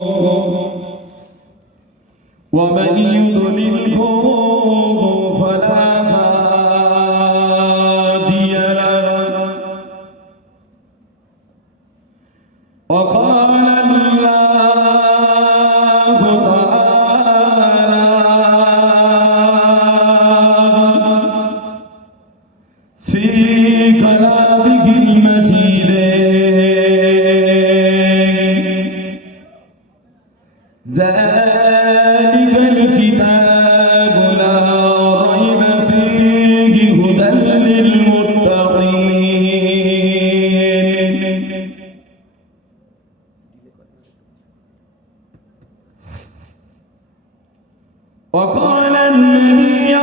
ومن يضلله فلا هادي له وقال الله تعالى في كلامه المجيد ذلك الكتاب لا ريب فيه هدى للمتقين وقال النبي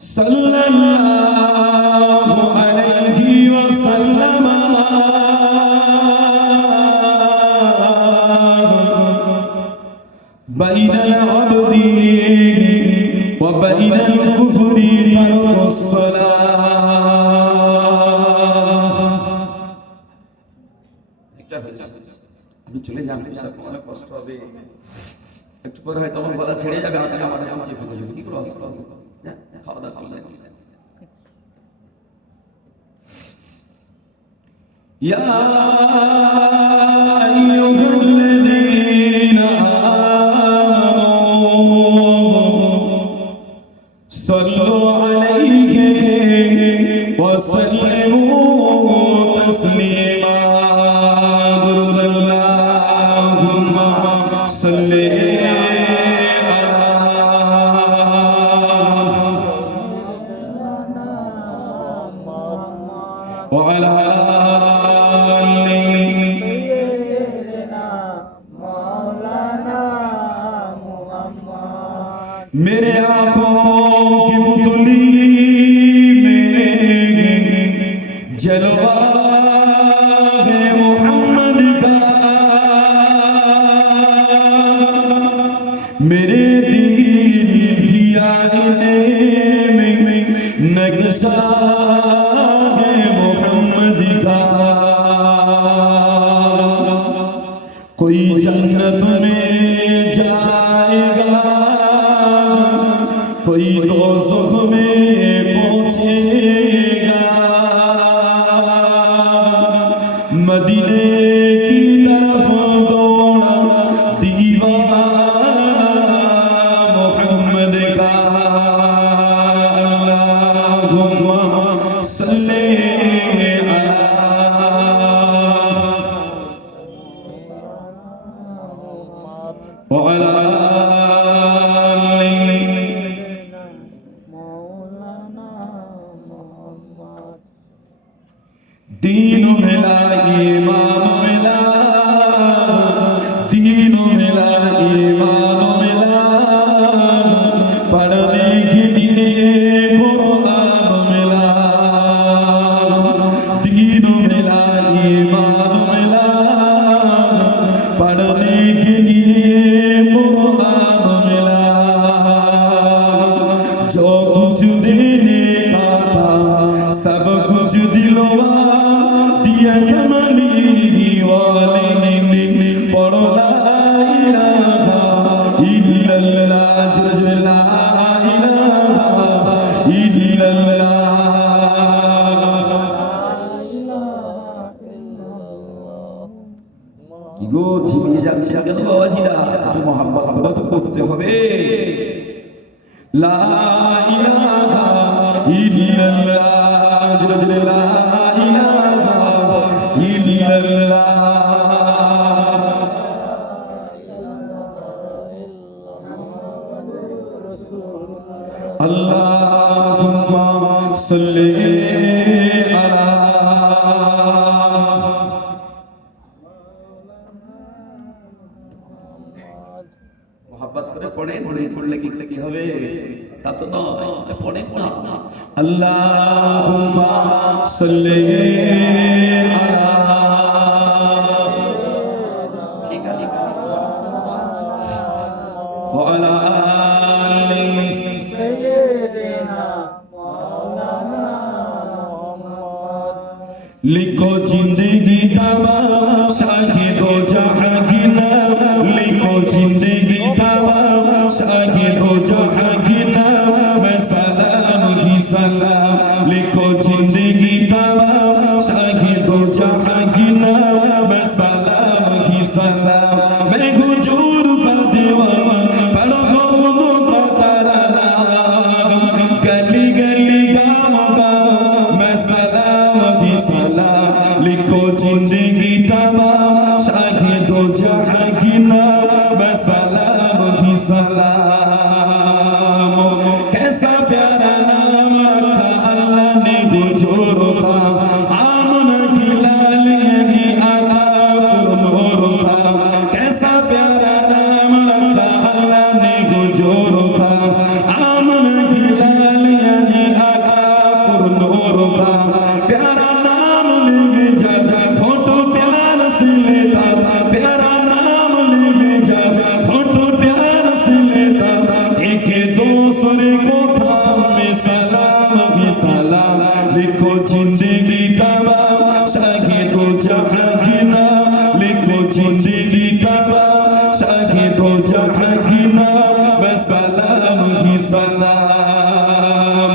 صلى الله عليه وسلم بين العبد وبين الكفر ترك الصلاة চলে যান অনেক কষ্ট হবে একটু পরে হয়তো আমার গলা ছেড়ে যাবে আমাদের কাছে ফেলে যাবে কি করে খাওয়া দাওয়া করলে ইয়া আইয়ুহাল্লাযীনা আমানু সাল্লু আলাইহি ওয়া সাল্লিমু তাসলিমা وعلى मेरे आँखों की पुतली में जलवा है मोहम्मद का मेरे दिल की आईने में नक्शा है मोहम्मद का कोई जन्नत में जाएगा कोई दोज़ख में पहुंचेगा मदीने की तरफ दौड़ा दीवाना मोहम्मद का अल्लाहुम्मा सल्ली अला दीन मिला ईमान मिला दीन मिला ईमान मिला पढ़ने के लिए कुरान मिला दीन मिला ईमान मिला पढ़ने के लिए कुरान मिला जो कुछ देने का था सब कुछ दिलवा दिया कमली वाले ने पढ़ो ला इलाहा इल्लल्लाह ला इलाहा इल्लल्लाह কি গো ঝিমিয়ে যাচ্ছে কেন বাবাজিরা মহব্বত করতে হবে লা ইলাহা ইল্লাল্লাহ লা ইলাহা ইল্লাল্লাহ আল্লাহুম্মা সাল্লি আলা মোহাব্বত করে পড়লে কি হবে তা তো নয় পড়ে না আল্লাহুম্মা সাল্লি আলা ঠিক আছে ওয়া আলা আলি সাইয়্যিদিনা মাওলানা মুহাম্মদ लिखो जिंदगी का जिंदगी तमाम शाही दो जहां की नाम सलाम ही सलाम कैसा प्यारा नाम रखा अल्लाह ने गुजर का आमन की लाल भी आका पुरनूर का कैसा प्यारा नाम रखा अल्लाह ने गुजर का आमन की लाल भी आका पुरनूर का प्यारा नाम लेके जा फोटो प्यार से लेता प्यारा नाम लेके जा फोटो प्यार से लेता एक दूसरे को थामे सलाम ही सलाम लिखो जिंदगी तमाम शाही दो जहां की नाम लिखो जिंदगी तमाम शाही दो जहां की नाम सलाम ही सलाम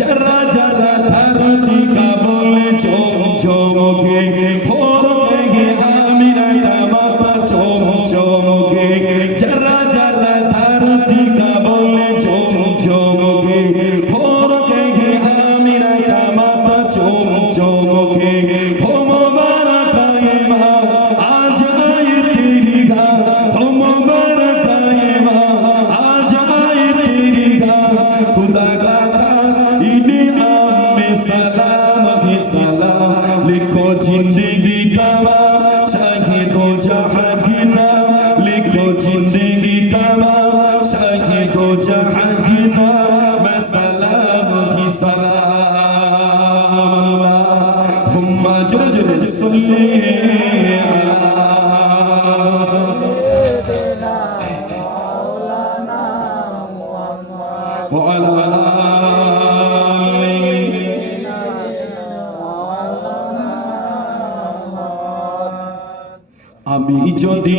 जरा जरा धरती का बोले चोम चोमोगे फोड़ोगे आमिना का माता चोम चोमोगे जरा जरा धरती का बोले चोम चोमोगे फोड़ोगे आमिना का माता चोम चोमोगे हो मुबारक है माँ आज आए तेरी गाह हो मुबारक है माँ आज आए तेरी गाह खुदा का खास इनाम में सलाम ही सलाम लिखो जिंदगी तमाम शाही दो जहां की नाम लिखो जिंदगी तमाम शाही दो जहां की नाम सलाम ही सलाम हुम्मा जुर जुर सुल्ले আমি যদি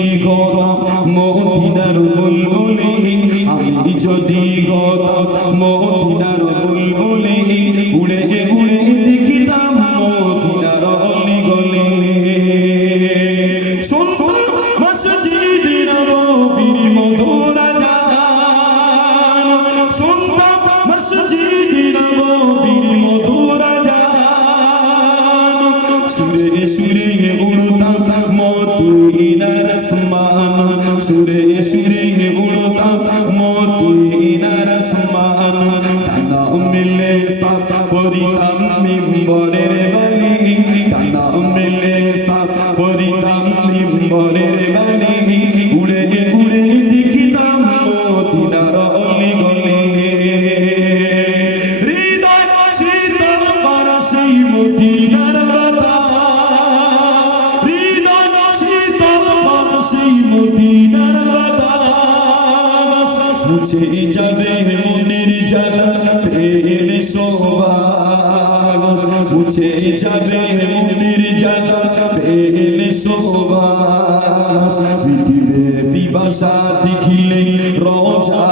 মদিনার বুলবুলি আমি যদি মদিনার বুলবুলি উড়ে উড়ে দেখিতাম মদিনার অলি গলি শুনতাম মসজিদের নবীর মধুর আযান শুনতাম মসজিদের নবীর মধুর আযান সুরে সুরে উড়তাম মদিনার আসমান সুরে সুরে উড়তাম মদিনার আসমান টানা মিলে সাসা পরিতাম মিম্বরের বালি টানা মিলে সাসা পরিতাম মিম্বরের বালি উড়ে উড়ে দেখিতাম মদিনার অলি গলি হৃদয় শীতল করা সেই মদিনার সেই মদিনার বাতাস মুছে যাবে মনের জ্বালা প্রেম সোবাস মুছে যাবে মনের জ্বালা প্রেম সোবাস মিটিবে পিপাসা দেখিলে রোজা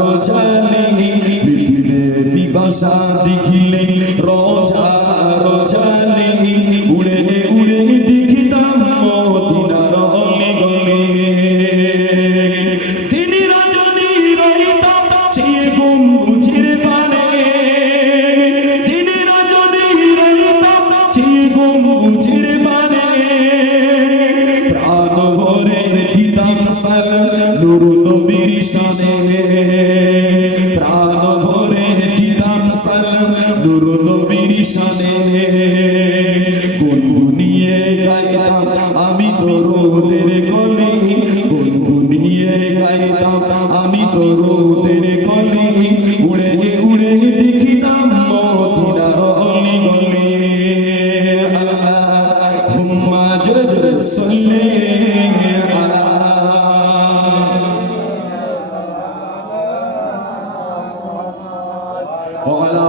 রোজালে মিটিবে পিপাসা দেখিলে রোজা রোজালে উড়ে উড়ে দেখিতাম মদিনার অলি গলি তিনি রজনী রহিতাম চেয়ে গম্বুজের পানে তিনি রজনী রহিতাম চেয়ে গম্বুজের পানে প্রাণ ভরে দিতাম সালাম নূর নবীর শানে প্রাণ ভরে দিতাম সালাম নূর নবীর শানে গুনগুনিয়ে গাইতাম আমি দরুদের কলি গুনগুনিয়ে গাইতাম আমি দরুদের কলি উড়ে উড়ে দেখিতাম মদিনার অলি গলি হুম্মা জোরে জোরে সল্লে আলা ওয়ালা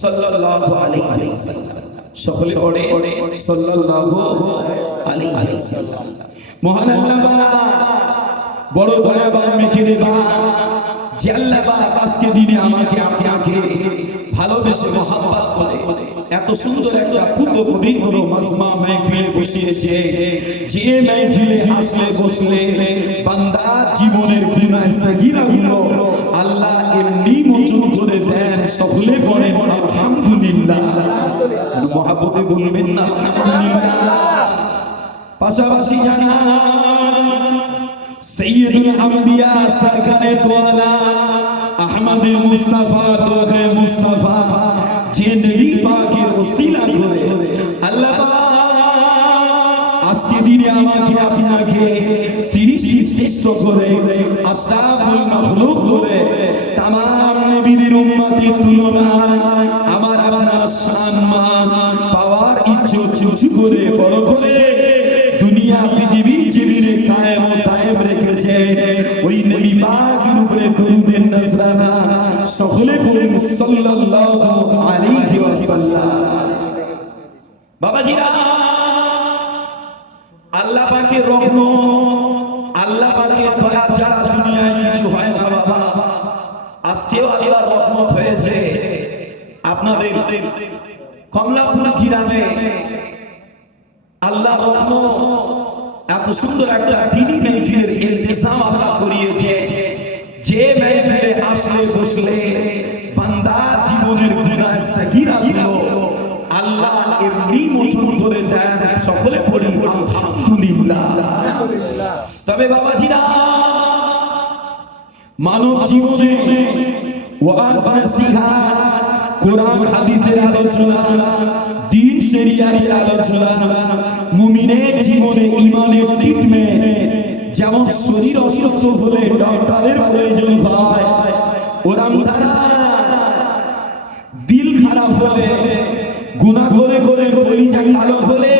সাল্লাল্লাহু আলাইহি ওয়াসাল্লাম সকলে পড়ে সাল্লাল্লাহু আলাইহি ওয়াসাল্লাম মহান আল্লাহ বড় দয়াবান মেহেরবান যে আল্লাহ পাক আজকে দিনে আমাকে আপনাকে ভালোবেসে মহব্বত করে এত সুন্দর একটা পুত পবিত্র মাজমা মাহফিলে বসিয়েছে যে মাহফিলে আসলে বসলে বান্দার জীবনের গুনাহ সাগীরাগুলো আল্লাহ এমনি মোচন করে দেন। সকলে বলেন আলহামদুলিল্লাহ। মহাব্বতে বলবেন না আলহামদুলিল্লাহ। পাশাপাশি জানা সৈয়দুল আম্বিয়া সরকারে তোয়ালা আহমদ মুস্তাফা তোহে মুস্তাফা যে নবী পাকের ওসিলা করে আল্লাহ আজকে দিনে আমাকে আপনাকে সৃষ্টি শ্রেষ্ঠ করে আশরাফুল মাখলুক করে तमाम নবীদের উম্মতের তুলনায় আমার আপনার সম্মান পাওয়ার ইজ্জত উঁচু করে বড় করে দুনিয়া পৃথিবী জমিনে কায়েম ও দায়েম রেখেছে ওই নবী পাকের উপরে দরুদের নজরানা সকলে বলি সাল্লাল্লাহু আলাইহি ওয়াসাল্লাম। বাবাজিরা আল্লাহ পাকের রহমত আল্লাহ পাকের দয়া ছাড়া দুনিয়ায় কিছু হয় না বাবা। আজকেও আল্লাহর রহমত হয়েছে আপনাদের কমলাপুর গ্রামে। আল্লাহর রহমত এত সুন্দর একটা দ্বীনি মাহফিলের ইন্তজাম আল্লাহ করিয়েছে যে মাহফিলে আসলে বসলে বান্দা জীবনের গুনাহ সাগীরা গুলো আল্লাহ এমনি মোচন করে দেন। সকলে পড়ি আলহামদুলিল্লাহ। তবে বাবাজিরা মানব জীবনে ওয়াজ নসিহত কোরআন হাদিসের আলোচনা দ্বীন শরিয়াতের আলোচনা মুমিনের জীবনে ঈমানের ট্রিটমেন্ট যেমন শরীর অসুস্থ হলে ডাক্তারের প্রয়োজন হয় ওরকম তারা দিল খারাপ হলে গুনাহ করে করে কলিজা কালো হলে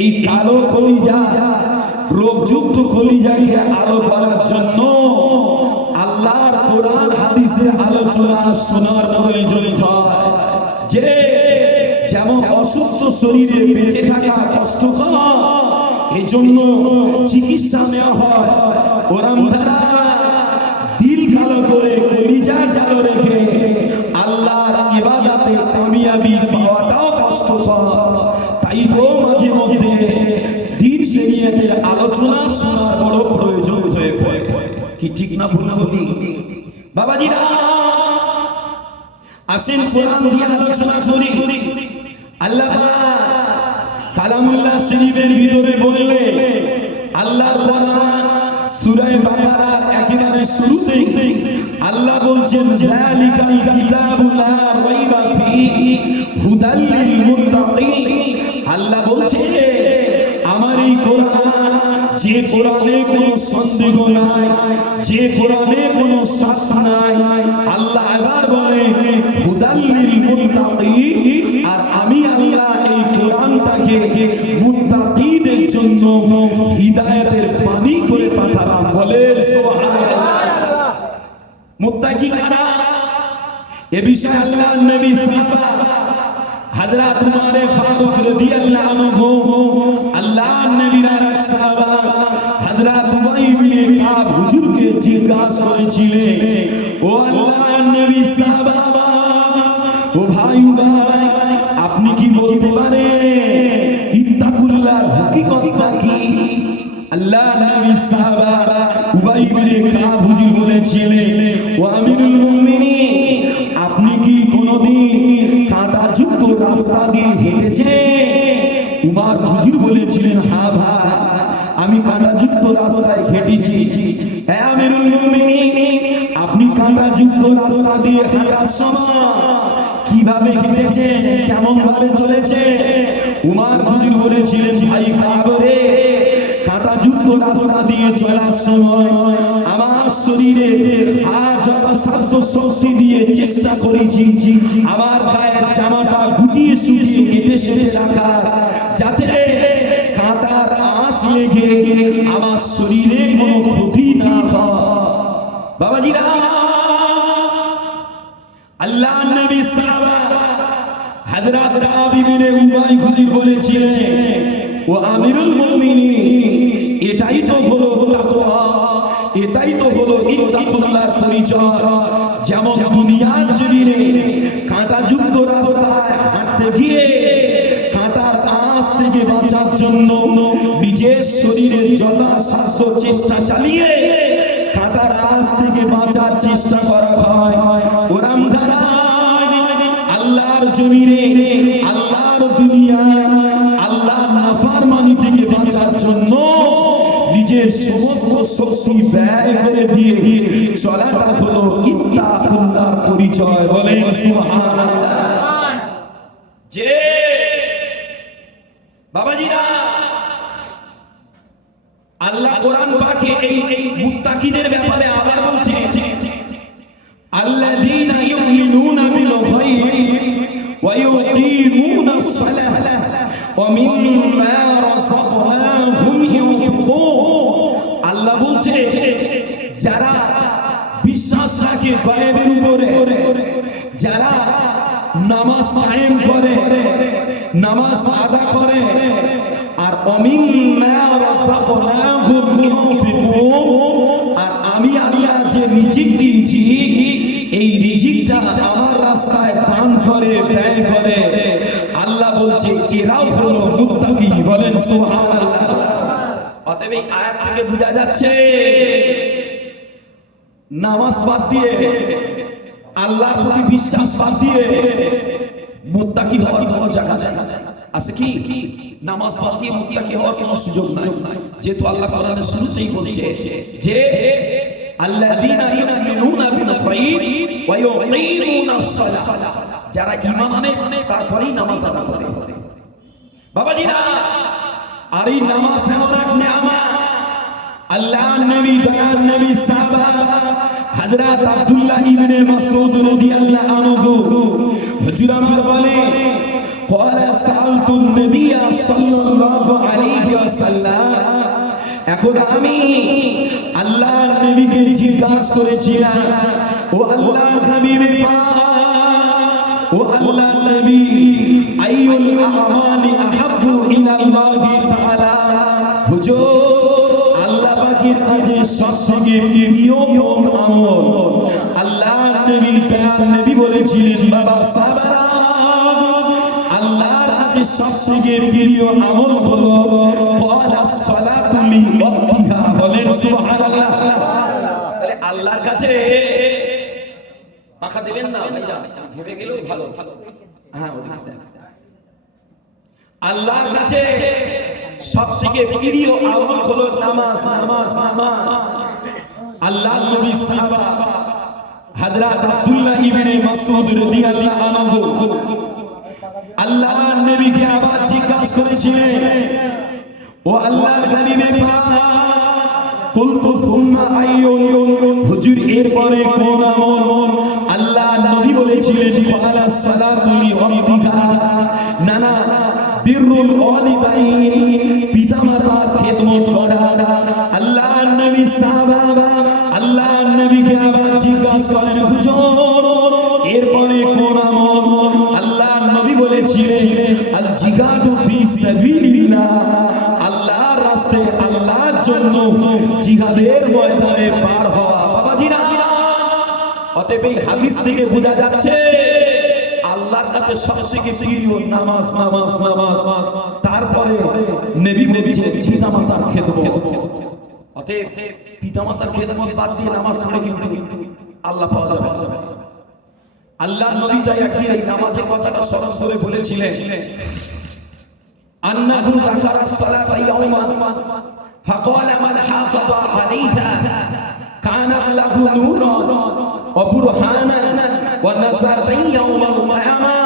এই কালো কলিজা রোগযুক্ত কলিজাকে আলো করার জন্য আল্লাহর কোরআন হাদিসের আলোচনা শোনার প্রয়োজন হয়। যে যেমন অসুস্থ শরীরে বেঁচে থাকা কষ্টকর এজন্য চিকিৎসা নেওয়া হয় ওরকম দ্বারা দিল কালো করে কলিজা চালো রেখে আল্লাহর ইবাদতে কামিয়াবি পাওয়াটাও কষ্টকর। তাই তো মাঝে মধ্যে দ্বীন শরিয়াতের আলোচনা শোনার বড় প্রয়োজন হয়ে পড়ে। কি ঠিক না ভুল বলি বাবাজিরা? আসেন কোরআন দিয়ে আলোচনা করি। আল্লাহ কালামুল্লাহ শরীফের ভিতরে বললে আল্লাহর কোরআন সূরা বাকারার একেবারে শুরুতেই আল্লাহ বলছেন যালিকাল কিতাবু লা রাইবা ফীহি হুদাল লিল মুত্তাকিন। আল্লাহ বলছে আমার এই কোরআন যে কোরআনে কোনো সন্দেহ নাই যে কোরআনে কোনো শাক নাই আল্লাহ এবার বলে হুদাল লিল মুত্তাকিন। আর আমি আল্লাহ এই কোরআনটাকে মুত্তাকিদের জন্য হিদায়াতের পানি করে পাঠালাম। বলে সুবহানাল্লাহ। মুত্তাকি কারা? এ বিষয়ে আল্লাহর নবী সাহাবা হযরত উমর ফারুক রাদিয়াল্লাহু আনহু আল্লাহর নবীর আরেক সাহাবা হযরত উবাই ইবনে কাব হুজুরকে জিজ্ঞাসা করেছিলেন ও আল্লাহর নবী সাহাবা ও ভাই আপনি কি বলতে পারেন ইত্তাকুল্লাহর হাকিকতটা কি? আল্লাহর নবী সাহাবা উবাই ইবনে কাব হুজুর বলেছিলেন ও আমিরুল মুমিনিন আপনি কি কোনদিন কাঁটাযুক্ত রাস্তা দিয়ে হেঁটেছেন? উমর হুজুর বলেছিলেন হ্যাঁ ভাই আমি কাঁটাযুক্ত রাস্তায় হেঁটেছি। হে আমিরুল মুমিনিন আপনি কাঁটাযুক্ত রাস্তা দিয়ে হাঁটার সময় কিভাবে হেঁটেছেন কেমন ভাবে চলেছে? উমর হুজুর বলেছিলেন ভাই কাব রে কাঁটাযুক্ত রাস্তা দিয়ে চলার সময় আমার শরীরে আর যত সাধ্য শক্তি দিয়ে চেষ্টা করেছি আমার গায়ের জামাটা গুটিয়ে শুকিয়ে কেটে সেটে রাখা যাতে কাঁটার আঁচ লেগে আমার শরীরে কোনো ক্ষতি না হয়। বাবাজিরা আল্লাহর নবী সাহাবা হযরত কাব ইবনে উবাই হুজুর বলেছিলেন ও আমিরুল মুমিনিন এটাই তো হলো তাকওয়া এটাই তো হলো ইত্তাকুল্লাহর পরিচয়। যেমন দুনিয়ার জমিনে কাঁটাযুক্ত রাস্তায় হাঁটতে গিয়ে কাঁটার আঁচ থেকে বাঁচার জন্য নিজের শরীরে যথাসাধ্য চেষ্টা চালিয়ে কাঁটার আঁচ থেকে বাঁচার চেষ্টা করা হয় জমিনে আল্লাহর দুনিয়ায় আল্লাহর নাফরমানি থেকে বাঁচার জন্য নিজের সমস্ত শক্তি ব্যয় করে দিয়ে চলাটা হলো ইত্তাকুল্লাহর পরিচয়। বলেন সুবহানাল্লাহ। যে বাবাজিরা আল্লাহ কোরআন পাকে এই মুত্তাকিদের ব্যাপারে আবার বলছে, আল্লাযীনা ইউমিনুনা বিল গায়বি ওয়া ইউকিমুনাস সালাহ ওয়া মিম্মা রাযাকনাহুম ইউনফিকুন। আল্লাহ বলছে যারা বিশ্বাস রাখে গায়বের উপরে, যারা নামাজ কায়েম করে, নামাজ আদা করে, আর অমিম্মা রাযাকনাহুম ইউনফিকুন, আর আমি আল্লাহ যে রিজিক দিয়েছি এই রিজিকটা আমার রাস্তায় দান করে, ব্যয় করে। আল্লাহ বলছে এরাও হলো মুত্তাকি। বলেন সুবহানাল্লাহ। অতএব এই আয়াত থেকে বোঝা যাচ্ছে নামাজ বাদ দিয়ে, আল্লাহর প্রতি বিশ্বাস বাদ দিয়ে মুত্তাকি হওয়ার কোনো জায়গা আছে কি? নামাজ বাদ দিয়ে মুত্তাকি হওয়ার কোনো সুযোগ নাই। যেহেতু আল্লাহ কোরআনের শুরুতেই বলছে যে আল্লাযীনা ইউমিনুনা বিল গায়বি ওয়া ইউকিমুনাস সালাহ, যারা ঈমান আনে তারপরেই নামাজ আদা করে। বাবাজিরা, আর এই নামাজ এমন এক নিয়ামত, আল্লাহর নবী, দয়ার নবী সাহাবা হযরত আব্দুল্লাহ ইবনে মাসউদ রাদিয়াল্লাহু আনহু হুজুর আমার বলে, قال سألت النبي صلى الله عليه وسلم, এখন আমি আল্লাহর নবীকে জিজ্ঞাসা করেছিলাম, ও আল্লাহর হাবিবে পাক, ও আল্লাহর নবী, আইয়ুল আমালি আহাব্বু ইলা আল্লাহি তাআলা, হুজুর আল্লাহ পাকের কাছে সবথেকে প্রিয় কোন আমল? আল্লাহর নবী, তার নবী বলেছিলেন, বাবা সাহাবারা, আল্লাহর কাছে সবথেকে প্রিয় আমল হলো ওয়ালাস সালাতু লি ওয়াক্তিহা। বলেন সুবহানাল্লাহ। তাহলে আল্লাহর কাছে পাখা দিবেন না ভাইয়া, ভেবে গেল ভালো। হ্যাঁ, আল্লাহর কাছে সবথেকে প্রিয় আমল হলো নামাজ, নামাজ, নামাজ। আল্লাহর নবী সাহাবা হযরত আব্দুল্লাহ ইবনে মাসউদ রাদিয়াল্লাহু আনহু আল্লাহর নবীকে আবার জিজ্ঞাসা করেছিলেন, ও আল্লাহর হাবিবে পাক, কুলতু সুম্মা আইয়ুন, হুজুর এরপরে কোন আমল? আল্লাহর নবী বলেছিলেন, ওয়ালাস সালাতু লি ওয়াক্তিহা। না না, বিররুল ওয়ালিদাইন, পিতামাতার খেদমত করা। আল্লাহর নবী সাহাবা আল্লাহর নবীকে আবার জিজ্ঞাসা করেন, হুজুর এরপরে কোন আমল? আল্লাহর নবী বলেছিলেন, আল জিহাদু ফি সাবিলিল্লাহ, আল্লাহর রাস্তায় আল্লাহর জন্য জিহাদের ময়দানে পার হওয়া। বাবাজিরা, অতএব এই হাদিস থেকে বোঝা যাচ্ছে আল্লাহর কাছে সবথেকে প্রিয় নামাজ, নামাজ, নামাজ। তারপরে নবী বলেছেন পিতামাতার খেদমত। অতএব পিতামাতার খেদমত বাদ দিয়ে নামাজ পড়ে কিন্তু আল্লাহ পাওয়া যাবে না। আল্লাহর নবী তাই একদিন এই নামাজের কথাটা স্মরণ করে বলেছিলেন, আন্নাহু যাকারা সালাতা ইয়াওমান ফাকালা মান হাফাযা আলাইহা কানা লাহু নূরুন ওয়া বুরহানান ওয়া নাসারান ইয়াওমাল কিয়ামা।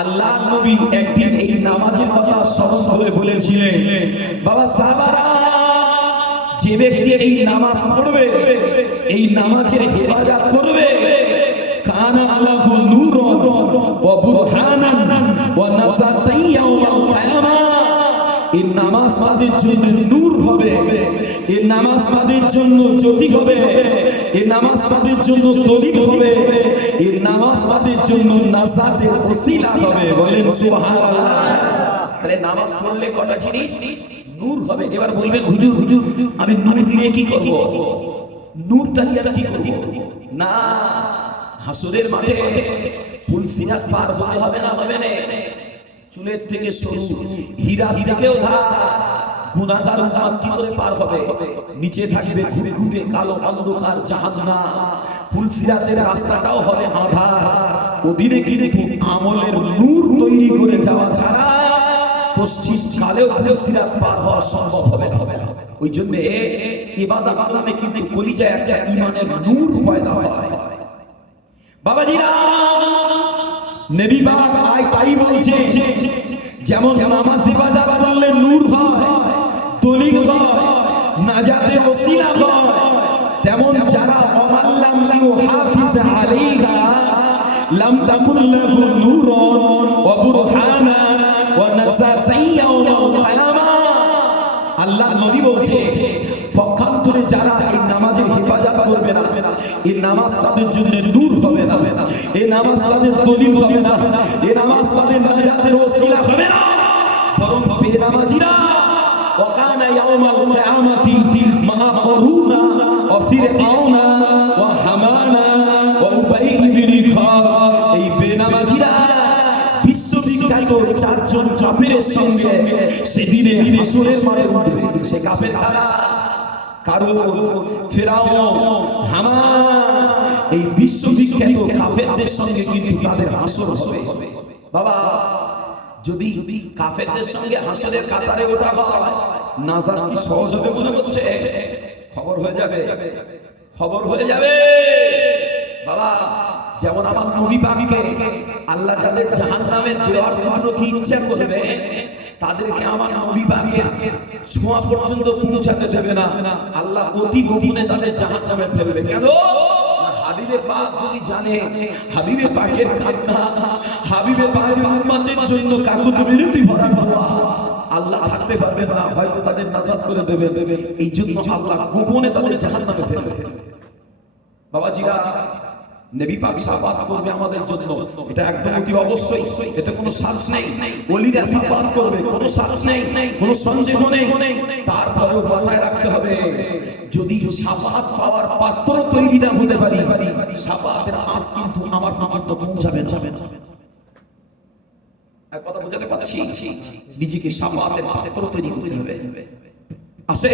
আল্লাহর নবী একদিন এই নামাজের কথা স্মরণ করে বলেছিলেন, বাবা সাহাবারা, যে ব্যক্তি এই নামাজ পড়বে, এই নামাজের হেফাজত করবে, কানা লাহু নূরুন ওয়া বুরহানান ওয়া নাসারান ইয়াওমাল কিয়ামা, এই নামাজ তাদের জন্য নূর হবে, এই নামাজ তাদের জন্য জ্যোতি হবে, এই নামাজ তাদের জন্য দলিল হবে, এই নামাজ তাদের জন্য নাজাতের ওসিলা হবে। বলেন সুবহানাল্লাহ। তাহলে নামাজ পড়লে কটা জিনিস নূর হবে। এবার বলবেন, হুজুর হুজুর আমি নূর নিয়ে কি করব? নূরটা দিয়ে কি করব? না, হাসরের মাঠে ফুলসিরাত পার হতে হবে না, হবে না। চুলের থেকে সরু, হীরা থেকেও ধার, গুনাহগার উম্মত কি করে পার হবে? নিচে থাকবে ঘুরে ঘুরে কালো অন্ধকার জাহান্নাম, ফুলসিরাতের রাস্তাটাও হবে আধার, ওদিনে কিন্তু আমলের নূর তৈরি করে যাওয়া ছাড়া পশ্চিম কালেও ফুলসিরাত পার হওয়া সম্ভব হবে না। ওই জন্য ইবাদত করলে কিন্তু কলিজায় একটা ঈমানের নূর পয়দা হয়। বাবাজিরা, নবী পাক তাই বলছে, যেমন নামাজ ইবাদত করলে নূর হয়, দলিল হয়, নাজাতের ওসিলা হয়, তেমন যারা ওয়াল্লাম ইউহাফিজ আলাইহা লাম তাকুন লাহু নূরুন ওয়া বুরহানা ওয়া নাসাসাই ইয়াউমাল কিয়ামা। আল্লাহ নবী বলছে, পক্ষান্তরে যারা এই নামাজের হেফাজত করবে না, এই নামাজ তাদের জন্য নূর হবে না, এই নামাজ তাদের দলিল হবে না, এই নামাজ তাদের নাজাতের ওসিলা হবে না, বরং বেনামাজিরা ওয়াকানা ইয়াউমাল কিয়ামাতি মা কারুনা ওয়া ফিরআউনা ওয়া হামানা ওয়া উবাই ইবনে খাব। এই বেনামাজিরা বিশ্ববিখ্যাত চারজন কাফেরের সঙ্গে সেদিনে হাসরের মাঠে উঠবে। সে কাফের কারা? কারুন, ফিরআউন, হামান। এই বিশ্ববিখ্যাত কাফেরদের সঙ্গে কিন্তু তাদের হাসর হবে। বাবা, যদি কাফেরদের সঙ্গে হাসরের কাতারে ওঠা হয়, নাজাত কি সহজ হবে মনে হচ্ছে? খবর হয়ে যাবে, খবর হয়ে যাবে। বাবা, যেমন আমার নবী পাককে আল্লাহ যাদের জাহান্নামে দেওয়ার জন্য কি ইচ্ছা করবে, তাদেরকে আমার নবী পাকের ছোঁয়া পর্যন্ত পৌঁছাতে দেবে না। আল্লাহ অতি গোপনে তাদের জাহান্নামে ফেলবে। কেন? হাবিবে পাক যদি জানে হাবিবে পাকের কান্না, হাবিবে পাকের উম্মতের জন্য কাকুতি মিনতি ভরা দোয়া, আল্লাহ থাকতে পারবেন না, হয়তো তাদের নাজাত করে দেবে। এই জন্য আল্লাহ গোপনে তাদের জাহান্নামে ফেলবে। বাবাজিরা, নবী পাক শাফাত করবে আমাদের জন্য, এটা একদম অতি অবশ্যই, এতে কোনো সাজ নেই। ওলিরা শাফাত করবে, কোনো সাজ নেই, কোনো সন্দেহ নেই। তারপরেও মাথায় রাখতে হবে, যদি শাফাত পাওয়ার পাত্র তৈরি না হতে পারি, শাফাতের আশ কিন্তু আমার পর্যন্ত পৌঁছাবে না। এক কথা বুঝাতে পারছি? নিজেকে শাফাতের পাত্র তৈরি করতে হবে। আসে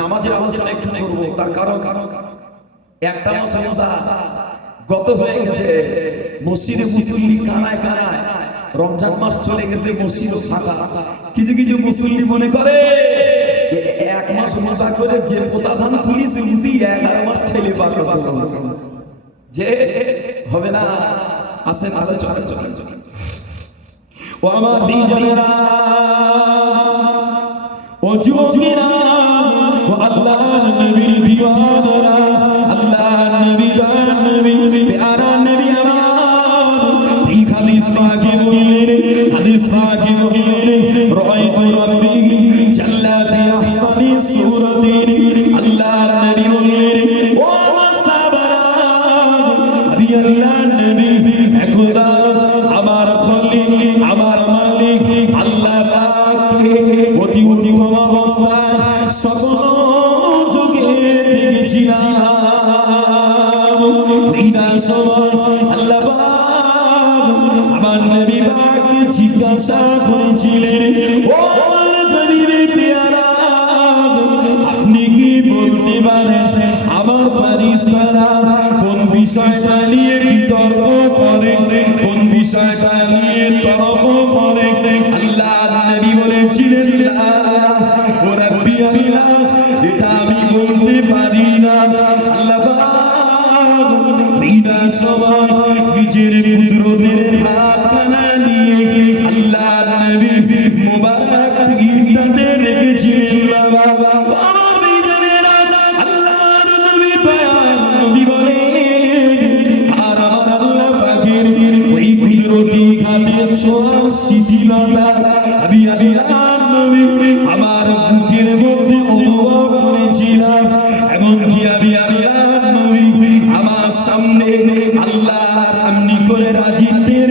নামাজের আলোচনা একটু করব, তার কারণ একটা মশলা গত হয়ে গেছে, মসজিদে মুসল্লি কানায় কানায়, রমজান মাস চলে গেছে, মসজিদ ফাঁকা। কিছু কিছু মুসল্লি মনে করে এক মাস মজা করে যে পোতা ধান তুলিস 11 মাস ঠেলে বার করব, যে হবে না। আসেন আসেন, চলেন চলেন চলেন। ও আমার বিজনেরা, ও যুবকেরা, ও আল্লাহর নবীর দিওয়ানারা, আল্লাহর নবী প্যারা নবী আমার, এই হাদিস পাকে বললেন, হাদিস পাকে বললেন, রাআইতু রাব্বি জাল্লা ফি আহসানি সূরাতিন। আল্লাহর নবী বললেন, ও আমার সাহাবারা, আমি আল্লাহর নবী একদা আমার খলিল, আমার মালিক আল্লাহ পাককে অতি উত্তম অবস্থায় সকল যুগে দেখেছিলাম। এই সময় আল্লাহ পাক আমার নবী পাককে জিজ্ঞাসা করেছিলেন, ও আমার নবী প্যারা, আপনি কি বলতে পারেন আমার ফেরেশতারা কোন বিষয়টা নিয়ে বিতর্ক করে, কোন বিষয়টা নিয়ে তর্ক করে? আল্লাহর নবী বলেছিলেন, ও রাব্বি আল্লাহ, এটা আমি বলতে পারি না। আল্লাহ সবাই নিজের কুদরতের হাতখানা নিয়ে আল্লাহর নবী মুবারক গিরদাতে রেখেছিলেন। বাবা, আমার বিজনেরা, আল্লাহর নবী দয়াল নবী বলে, আর আমার আল্লাহ পাকের ওই কুদরতি হাতের ছোঁয়া শিথিলতা আমি আল্লাহর নবী আমার বুকের মধ্যে অনুভব করেছিলাম। এমনকি আমি আল্লাহর নবী আমার সামনে আল্লাহর এমনি করে রাজিতের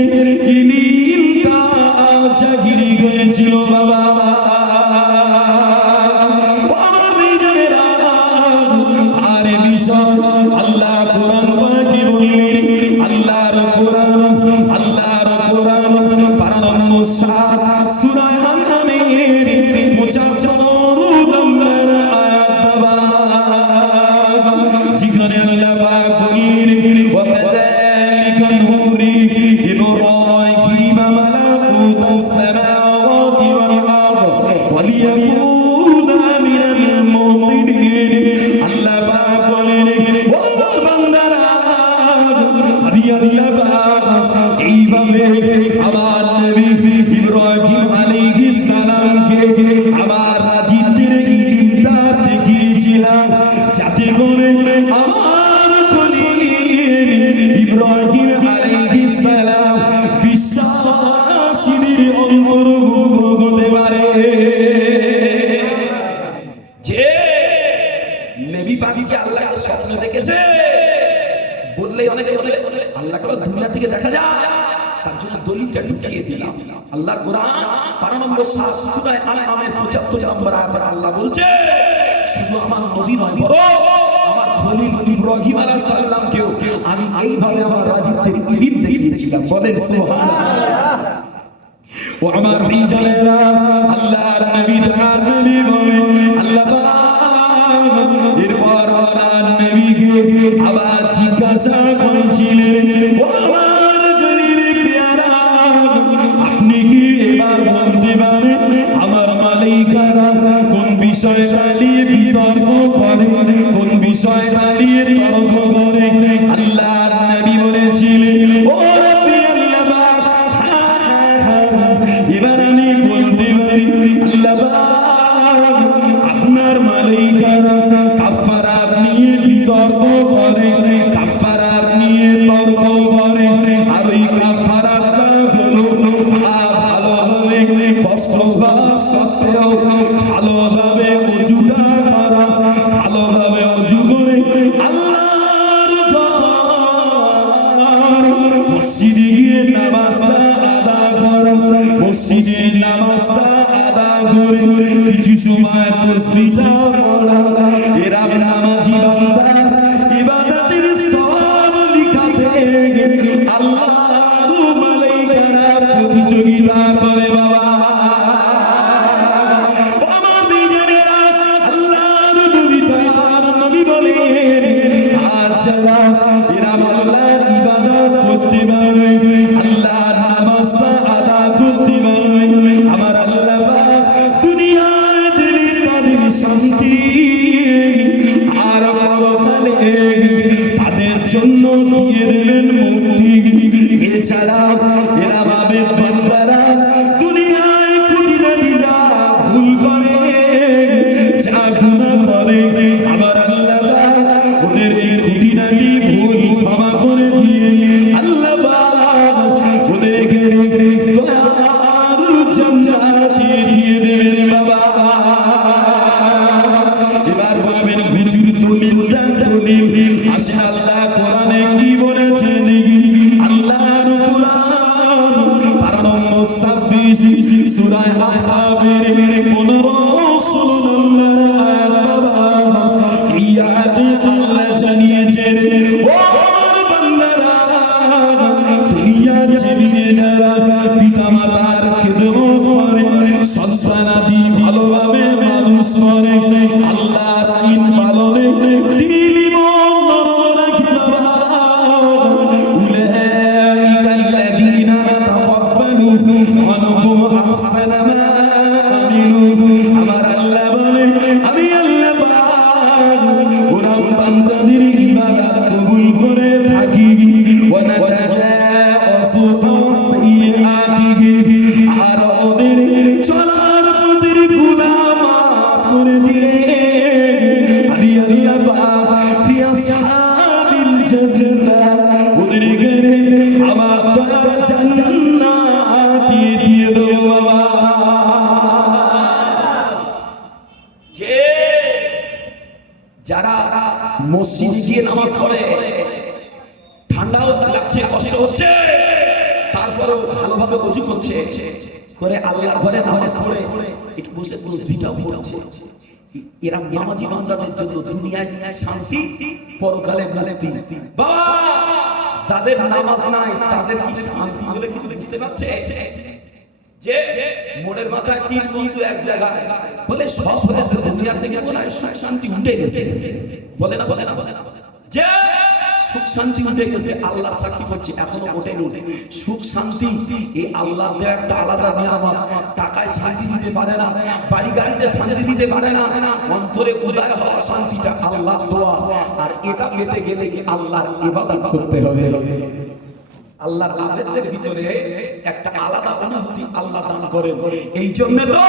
ইলমটা জাগিরি হয়েছিল। বাবা, আমার বিজনেরা, আরে বিষয় আল্লাহ কোরআন পাকে বললেন, আল্লাহর কোরআন, আল্লাহর কোরআন পারা নম্বর 7 সূরা আন-নামের 75 নম্বর আয়াত। বাবা, যেখানে আল্লাহ পাক বললেন, স্বপ্ন দেখেছে বললেই অনেকে বলে আল্লাহকে দুনিয়া থেকে দেখা যায়, তার জন্য দলিলটা ঢুকিয়ে দিলাম। আল্লাহর কোরআন 12 নম্বর সূরা আল-আনআমের 75 নম্বর আয়াতে আল্লাহ বলছে শুধু আমার নবী নয় বরং আমার খলিল ইব্রাহিম আলাইহিস সালামকেও আমি এইভাবে আমার রাজিত্বের ইলম দেখিয়েছিলাম। বলেন সুবহানাল্লাহ। ও আমার ভাইজানেরা, আল্লাহর নবী তার নবী বলেন আল্লাহ এরপর আল্লাহর নবীকে আবার জিজ্ঞাসা করেছিলেন, ও আমার জলিল পেয়ারা, আপনি কি এবার বলতে পারেন আমার মালাইকারা কোন বিষয় নিয়ে বিতর্ক করে, কোন বিষয় নিয়ে তর্ক করে? আল্লাহর নবী বলেছিলেন, ও রাব্বি আল্লাহ, এবার আমি বলতে পারি আল্লাহ আপনার মালাইকারা কাফারাত নিয়ে বিতর্ক করে, কাফারাত নিয়ে তর্ক করে, আর ওই কাফারাতটা হলো ভালোভাবে কষ্ট সত্ত্বেও ভালোভাবে অজুটা করা, ভালোভাবে অজু করে আল্লাহর মসজিদে গিয়ে নামাজটা আদা করা, মসজিদে নামাজটা আদা করে কিছু সময় তাসবিহটা পড়া, এরা নামাজি বান্দা ইবাদতের সওয়াব লিখাতে আল্লাহর মালাইকারা প্রতিযোগিতা করে। বাবা আমার দিনেরা, আল্লাহর নবী তার নবী বলেন আর যারা এরা আল্লাহর ইবাদত করতে পারে, আল্লাহর নামাজটা আদা করতে পারে, আমার আল্লাহ দুনিয়ায় দিলে তাদের শান্তি আর পরকালে তাদের জন্য দিয়ে দেবেন মুক্তি। এছাড়া এরা ভাবে বান্দারা দুনিয়ায় খুঁটিনাটিরা ভুল করে, যা গুনাহ করে, আমার আল্লাহ ওদের এই খুঁটিনাটি ভুল ক্ষমা করে দিয়ে আল্লাহ ওদেরকে দয়ার জান্নাত দিয়ে দেবেন। বাবা এবার বলবেন হুজুর দলিল দেন, দলিল আসে আল্লাহ কোরআনে কি বলেছে দেখি। আল্লাহর কোরআন 12 নম্বর 26 সূরা আহকাবের 15 নম্বর আয়াত। বাবা এই আয়াতে আল্লাহ জানিয়েছেন, ও বান্দারা দুনিয়ার জমিনে যারা পিতামাতার খেদমত করে, সন্তানাদি ভালোভাবে মানুষ করে, আল্লাহর আইন পালনে দিল ইমান রাখে, বাবা উলাইকা আল্লাযীনা তাকাব্বালু আনহুম আহসানা মা আমিলু। আমার আল্লাহ বলে আমি আল্লাহ ওরা বান্দাদের ইবাদত কবুল করে থাকি, ওয়া নাতাজাওয়াজু সাইয়্যাতিহি, আর ওদের চলার পথের গুনাহ মাফ করে দিয়ে আমি আল্লাহ ফি আসহাবিল জান্নাহ ওদের ঘরে আমার জান্নাত দিয়ে দেব। বাবা যে যারা মসজিদে গিয়ে নামাজ পড়ে, ঠান্ডাও লাগছে, কষ্ট হচ্ছে, তারপরেও ভালোভাবে ওযু করছে, করে আল্লাহর ঘরে নামাজ পড়ে একটু বসে তাসবিহটাও পড়ছে, এরা নামাজি বান্দাদের জন্য দুনিয়ায় শান্তি, পরকালে মুক্তি। বাবা যাদের নামাজ নাই তাদের কি শান্তি বলে কিছু বুঝতে পারছে? যে মোড়ের মাথায় তিন বন্ধু এক জায়গায় বলে সব হয়েছে, দুনিয়া থেকে মনে হয় সুখ শান্তি উঠে গেছে, বলে না বলে না বলে না, যে সুখ শান্তি উঠে গেছে। আল্লাহ সাক্ষী করছে এখনো ওঠেনি। সুখ শান্তি এই আল্লাহর দেওয়া একটা আলাদা নিয়ামত। টাকায় শান্তি দিতে পারে না, বাড়ি গাড়িতে শান্তি দিতে পারে না, অন্তরে উদয় হওয়া শান্তিটা আল্লাহর দোয়া। আর এটা পেতে গেলে আল্লাহর ইবাদত করতে হবে। আল্লাহর আবেদনের ভিতরে একটা আলাদা অনুভূতি আল্লাহ দান করেন। এই জন্য তো